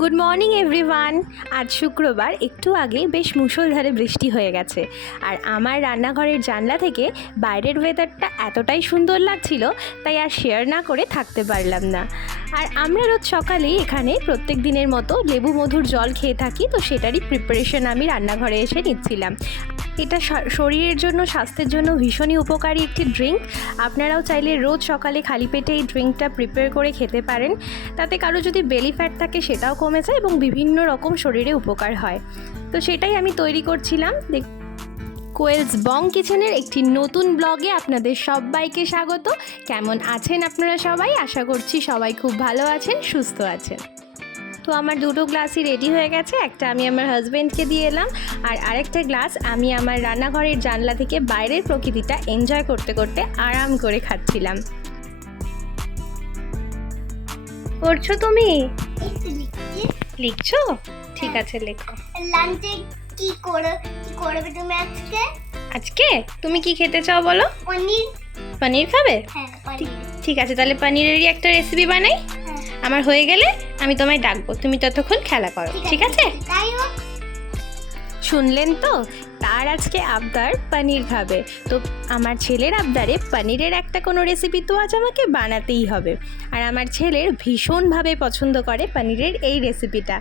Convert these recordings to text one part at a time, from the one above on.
Good morning everyone. আজ শুক্রবার, একটু আগে বেশ মুষলধারে বৃষ্টি হয়ে গেছে, আর আমার রান্নাঘরের জানলা থেকে বাইরের ওয়েদারটা এতটাই সুন্দর লাগছিল, তাই আর শেয়ার না করে থাকতে পারলাম না। আর আমরা রোজ সকালেই এখানে প্রত্যেক দিনের মতো লেবু মধুর জল খেয়ে থাকি, তো সেটারই প্রিপারেশন আমি রান্নাঘরে এসে নিচ্ছিলাম। এটা শরীরের জন্য, স্বাস্থ্যের জন্য ভীষণই উপকারী একটি ড্রিঙ্ক। আপনারাও চাইলে রোজ সকালে খালি পেটে এই ড্রিঙ্কটা প্রিপেয়ার করে খেতে পারেন। তাতে কারো যদি বেলি ফ্যাট থাকে সেটাও কমে যায় এবং বিভিন্ন রকম শরীরে উপকার হয়। তো সেটাই আমি তৈরি করছিলাম। কোয়েলস বং কিচেনের একটি নতুন ব্লগে আপনাদের সবাইকে স্বাগত। কেমন আছেন আপনারা সবাই? আশা করছি সবাই খুব ভালো আছেন, সুস্থ আছেন। তো আমার দুটো গ্লাসই রেডি হয়ে গেছে। একটা আমি আমার হাজব্যান্ডকে দিয়ে এলাম, আর আরেকটা গ্লাস আমি আমার রান্নাঘরের জানলা থেকে বাইরের প্রকৃতিটা এনজয় করতে করতে আরাম করে খাচ্ছিলাম। করছো তুমি? লিখছো? ঠিক আছে, লেখো। লাঞ্চে কি করবে তুমি আজকে? আজকে তুমি কি খেতে চাও বলো? পনির। পনির খাবে? হ্যাঁ, পনির। ঠিক আছে, তাহলে পনিরেরই একটা রেসিপি বানাই। আমার হয়ে গেলে আমি তোমায় ডাকবো, তুমি ততক্ষণ খেলা করো, ঠিক আছে? তাই হোক। শুনলেন তো, তার আজকে আবদার পনির খাবে। তো আমার ছেলের আবদারে পনিরের একটা কোনো রেসিপি তো আজ আমাকে বানাতেই হবে। আর আমার ছেলের ভীষণভাবে পছন্দ করে পনিরের এই রেসিপিটা।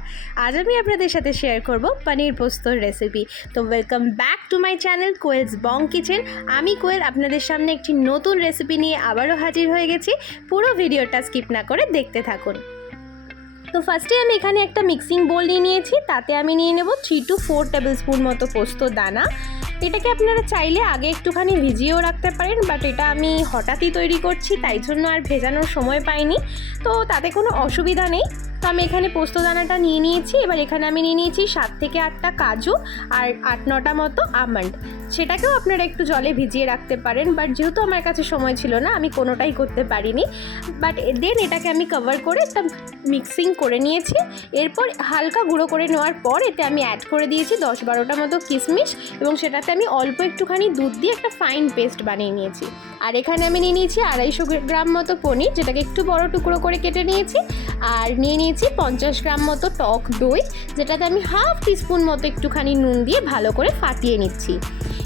আজ আমি আপনাদের সাথে শেয়ার করব পনির পোস্তর রেসিপি। তো welcome back to my channel Koel's Bong kitchen. আমি কোয়েল আপনাদের সামনে একটি নতুন রেসিপি নিয়ে আবারও হাজির হয়ে গেছি। পুরো ভিডিওটা স্কিপ না করে দেখতে থাকুন। তো ফার্স্টে আমি এখানে একটা মিক্সিং বোল নিয়ে নিয়েছি। তাতে আমি নিয়ে নেব 3 to 4 টেবিল স্পুন মতো পোস্ত দানা। এটাকে আপনারা চাইলে আগে একটুখানি ভিজিয়েও রাখতে পারেন, বাট এটা আমি হঠাৎই তৈরি করছি, তাই জন্য আর ভেজানোর সময় পাইনি। তো তাতে কোনো অসুবিধা নেই। তো আমি এখানে পোস্ত দানাটা নিয়ে নিয়েছি। এবার এখানে আমি নিয়ে নিয়েছি 7 থেকে 8টা কাজু আর 8-9টা মতো আমন্ড। সেটাকেও আপনারা একটু জলে ভিজিয়ে রাখতে পারেন, বাট যেহেতু আমার কাছে সময় ছিল না, আমি কোনোটাই করতে পারিনি। বাট দেন এটাকে আমি কভার করে একটা মিক্সিং করে নিয়েছি। এরপর হালকা গুঁড়ো করে নেওয়ার পর এতে আমি অ্যাড করে দিয়েছি 10-12টা মতো কিশমিশ, এবং সেটাতে আমি অল্প একটুখানি দুধ দিয়ে একটা ফাইন পেস্ট বানিয়ে নিয়েছি। আর এখানে আমি নিয়ে নিয়েছি 250 গ্রাম মতো পনির, যেটাকে একটু বড় টুকরো করে কেটে নিয়েছি। আর নিয়ে নিয়েছি 50 গ্রাম মতো টক দই, যেটাতে আমি হাফ টিস্পুন মতো একটুখানি নুন দিয়ে ভালো করে ফাটিয়ে নিচ্ছি।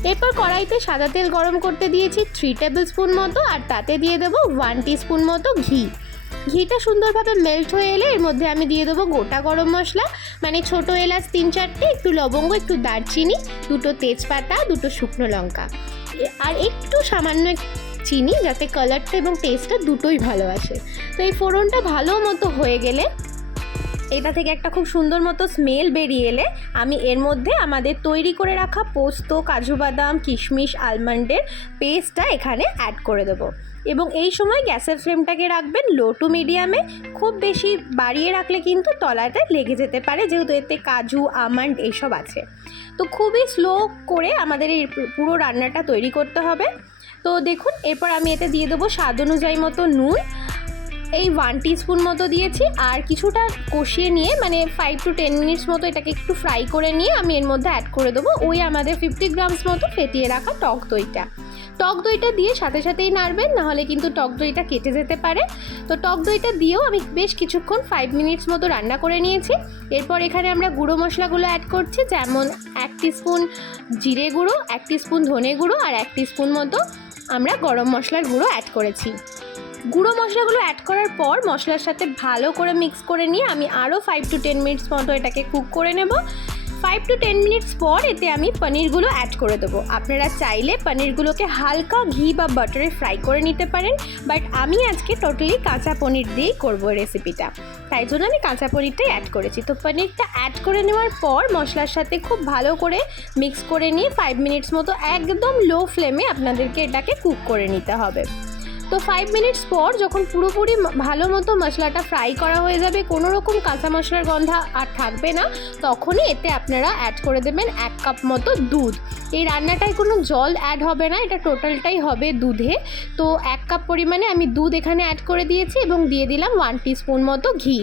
এরপর কড়াইতে সাদা তেল গরম করতে দিয়েছি 3 টেবিল স্পুন মতো, আর তাতে দিয়ে দেবো 1 টিস্পুন মতো ঘি। ঘিটা সুন্দরভাবে মেল্ট হয়ে এলে এর মধ্যে আমি দিয়ে দেবো গোটা গরম মশলা, মানে ছোটো এলাচ 3-4টে, একটু লবঙ্গ, একটু দারচিনি, 2টো তেজপাতা, 2টো শুকনো লঙ্কা, আর একটু সামান্য চিনি, যাতে কালারটা এবং টেস্টটা দুটোই ভালো আসে। তো এই ফোড়নটা ভালো মতো হয়ে গেলে, এটা থেকে একটা খুব সুন্দর মতো স্মেল বেরিয়ে এলে আমি এর মধ্যে আমাদের তৈরি করে রাখা পোস্ত, কাজু বাদাম, কিশমিশ, আলমন্ডের পেস্টটা এখানে অ্যাড করে দেবো। এবং এই সময় গ্যাসের ফ্লেমটাকে রাখবেন লো টু মিডিয়ামে। খুব বেশি বাড়িয়ে রাখলে কিন্তু তলাতে লেগে যেতে পারে, যেহেতু এতে কাজু, আমন্ড এইসব আছে। তো খুবই স্লো করে আমাদের এই পুরো রান্নাটা তৈরি করতে হবে। তো দেখুন, এরপর আমি এতে দিয়ে দেবো স্বাদ অনুযায়ী মতো নুন, এই 1 টিস্পুন মতো দিয়েছি। আর কিছুটা কষিয়ে নিয়ে, মানে 5 to 10 মিনিটস মতো এটাকে একটু ফ্রাই করে নিয়ে আমি এর মধ্যে অ্যাড করে দেবো ওই আমাদের 50 গ্রামস মতো ফেটিয়ে রাখা টক দইটা। টক দইটা দিয়ে সাথে সাথেই নাড়বেন, নাহলে কিন্তু টক দইটা কেটে যেতে পারে। তো টক দইটা দিয়েও আমি বেশ কিছুক্ষণ 5 মিনিটস মতো রান্না করে নিয়েছি। এরপর এখানে আমরা গুঁড়ো মশলাগুলো অ্যাড করছি, যেমন 1 টিস্পুন জিরে গুঁড়ো, 1 টিস্পুন ধনে গুঁড়ো, আর 1 টিস্পুন মতো আমরা গরম মশলার গুঁড়ো অ্যাড করেছি। গুঁড়ো মশলাগুলো অ্যাড করার পর মশলার সাথে ভালো করে মিক্স করে নিয়ে আমি আরও 5 to 10 মিনিটস মতো এটাকে কুক করে নেব। 5 to 10 মিনিটস পর এতে আমি পনিরগুলো অ্যাড করে দেবো। আপনারা চাইলে পনিরগুলোকে হালকা ঘি বা বাটারে ফ্রাই করে নিতে পারেন, বাট আমি আজকে টোটালি কাঁচা পনির দিয়েই করবো রেসিপিটা, তাই জন্য আমি কাঁচা পনিরটাই অ্যাড করেছি। তো পনিরটা অ্যাড করে নেওয়ার পর মশলার সাথে খুব ভালো করে মিক্স করে নিয়ে 5 মিনিটস মতো একদম লো ফ্লেমে আপনাদেরকে এটাকে কুক করে নিতে হবে। তো 5 মিনিটস পর যখন পুরোপুরি ভালো মতো মশলাটা ফ্রাই করা হয়ে যাবে, কোনো রকম কাঁচা মশলার গন্ধ আর থাকবে না, তখনই এতে আপনারা অ্যাড করে দেবেন 1 কাপ মতো দুধ। এই রান্নাটায় কোনো জল অ্যাড হবে না, এটা টোটালটাই হবে দুধে। তো 1 কাপ পরিমাণে আমি দুধ এখানে অ্যাড করে দিয়েছি, এবং দিয়ে দিলাম 1 টিস্পুন মতো ঘি।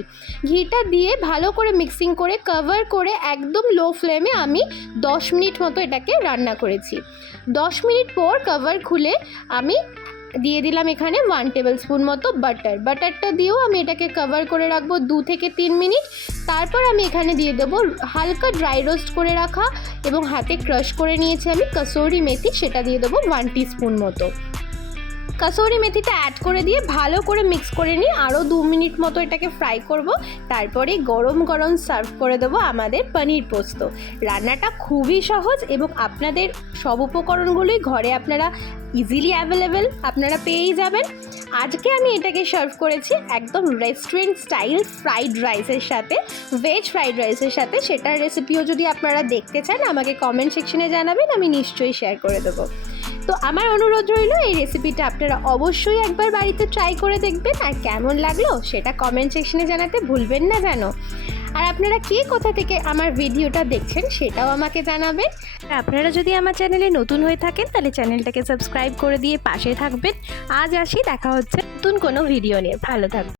ঘিটা দিয়ে ভালো করে মিক্সিং করে কভার করে একদম লো ফ্লেমে আমি 10 মিনিট মতো এটাকে রান্না করেছি। 10 মিনিট পর কভার খুলে আমি দিয়ে দিলাম এখানে 1 টেবিল স্পুন মতো বাটারটা দিয়েও আমি এটাকে কভার করে রাখবো 2 থেকে 3 মিনিট। তারপর আমি এখানে দিয়ে দেবো হালকা ড্রাই রোস্ট করে রাখা এবং হাতে ক্রাশ করে নিয়েছি আমি কসুরি মেথি, সেটা দিয়ে দেবো 1 টিস্পুন মতো। কসুরি মেথিটা অ্যাড করে দিয়ে ভালো করে মিক্স করে নিয়ে আরও 2 মিনিট মতো এটাকে ফ্রাই করব। তারপরে গরম গরম সার্ভ করে দেবো আমাদের পনির পোস্ত। রান্নাটা খুবই সহজ এবং আপনাদের সব উপকরণগুলোই ঘরে আপনারা ইজিলি অ্যাভেলেবেল আপনারা পেয়েই যাবেন। আজকে আমি এটাকে সার্ভ করেছি একদম রেস্টুরেন্ট স্টাইল ফ্রাইড রাইসের সাথে, ভেজ ফ্রাইড রাইসের সাথে। সেটার রেসিপিও যদি আপনারা দেখতে চান আমাকে কমেন্ট সেকশনে জানাবেন, আমি নিশ্চয়ই শেয়ার করে দেবো। তো আমার অনুরোধ রইল এই রেসিপিটা আপনারা অবশ্যই একবার বাড়িতে ট্রাই করে দেখবেন, আর কেমন লাগলো সেটা কমেন্ট সেকশনে জানাতে ভুলবেন না যেন। আর আপনারা কে কোথা থেকে আমার ভিডিওটা দেখছেন সেটাও আমাকে জানাবেন। আপনারা যদি আমার চ্যানেলে নতুন হয়ে থাকেন তাহলে চ্যানেলটাকে সাবস্ক্রাইব করে দিয়ে পাশে থাকবেন। আজ আসি, দেখা হচ্ছে নতুন কোনো ভিডিও নিয়ে। ভালো থাকবেন।